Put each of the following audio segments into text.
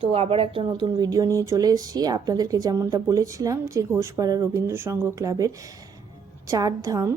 তো আবার একটা নতুন ভিডিও নিয়ে চলে এসেছি। আপনাদেরকে যেমনটা বলেছিলাম যে ঘোষপাড়া রবীন্দ্র সংঘ ক্লাবের চার ধাম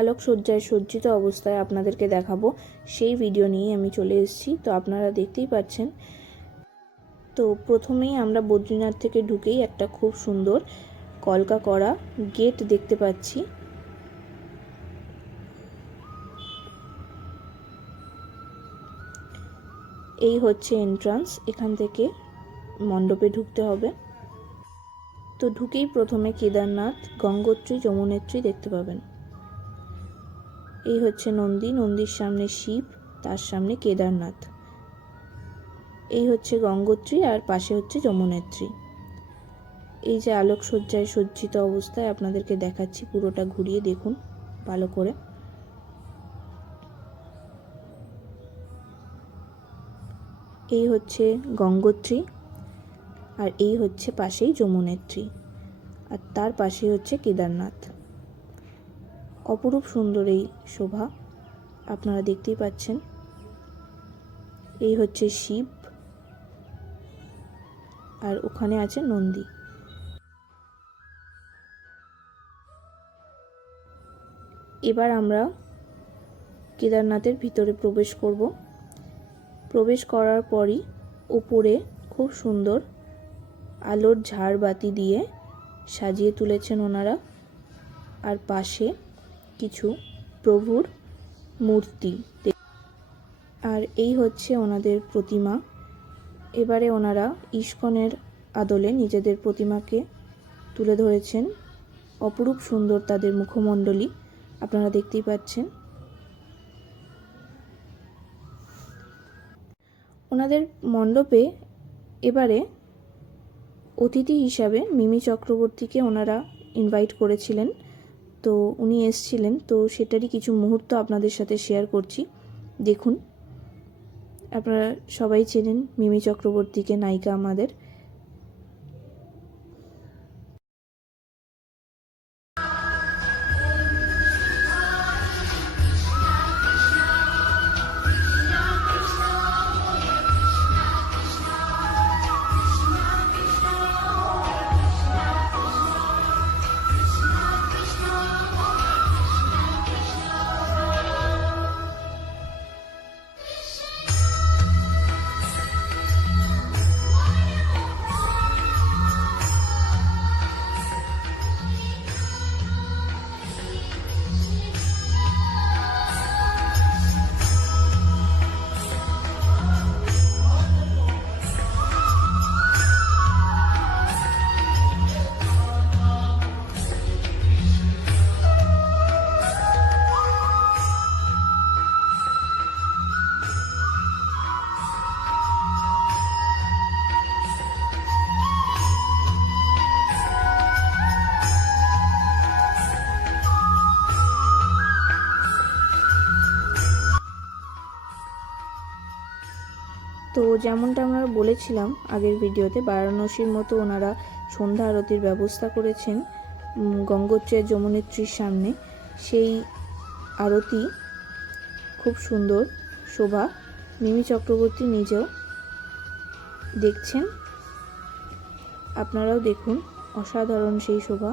আলোকসজ্জায় সজ্জিত অবস্থায় আপনাদেরকে দেখাবো। সেই ভিডিও নিয়ে আমি চলে এসেছি। তো আপনারা দেখতেই পাচ্ছেন। তো প্রথমেই আমরা বদ্রীনাথ থেকে ঢুকেই একটা খুব সুন্দর কলকা করা গেট দেখতে পাচ্ছি। এই হচ্ছে এন্ট্রান্স এখান থেকে মণ্ডপে ঢুকতে হবে। তো ঢুকেই প্রথমে কেদারনাথ, গঙ্গোত্রী, যমুনেত্রী দেখতে পাবেন। এই হচ্ছে নন্দী, নন্দীর সামনে শিব, তার সামনে কেদারনাথ। এই হচ্ছে গঙ্গোত্রী আর পাশে হচ্ছে যমুনেত্রী। এই যে আলোকসজ্জায় সজ্জিত অবস্থায় আপনাদেরকে দেখাচ্ছি, পুরোটা ঘুরিয়ে দেখুন ভালো করে। এই হচ্ছে গঙ্গোত্রী আর এই হচ্ছে পাশেই যমুনেত্রী আর তার পাশে হচ্ছে কেদারনাথ। অপরূপ সুন্দর এই শোভা আপনারা দেখতেই পাচ্ছেন। এই হচ্ছে শিব আর ওখানে আছে নন্দী। এবার আমরা কেদারনাথের ভিতরে প্রবেশ করব। প্রবেশ করার পরই উপরে খুব সুন্দর আলোর ঝাড়বাতি দিয়ে সাজিয়ে তুলেছেন ওনারা। আর পাশে কিছু প্রভুর মূর্তি আর এই হচ্ছে ওনাদের প্রতিমা। এবারে ওনারা ইস্কনের আদলে নিজেদের প্রতিমাকে তুলে ধরেছেন। অপরূপ সুন্দর তাদের মুখমণ্ডলী। আপনারা দেখতেই পাচ্ছেন। ওনাদের মণ্ডপে এবারে অতিথি হিসাবে মিমি চক্রবর্তীকে ওনারা ইনভাইট করেছিলেন। তো উনি এসছিলেন। তো সেটারই কিছু মুহূর্ত আপনাদের সাথে শেয়ার করছি। দেখুন। আপনারা সবাই চেনেন মিমি চক্রবর্তীকে, নায়িকা আমাদের। যেমনটা আমরা বলেছিলাম আগের ভিডিওতে বারাণসীর মতো ওনারা সন্ধ্যা আরতির ব্যবস্থা করেছেন উম, যমুনেত্রীর সামনে। সেই আরতি খুব সুন্দর শোভা। মিমি চক্রবর্তী নিজেও দেখছেন। আপনারাও দেখুন অসাধারণ সেই শোভা।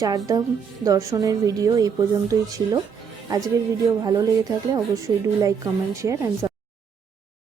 চারধাম দর্শনের ভিডিও এই পর্যন্তই ছিল। আজকের ভিডিও ভালো লেগে থাকলে অবশ্যই do like comment share and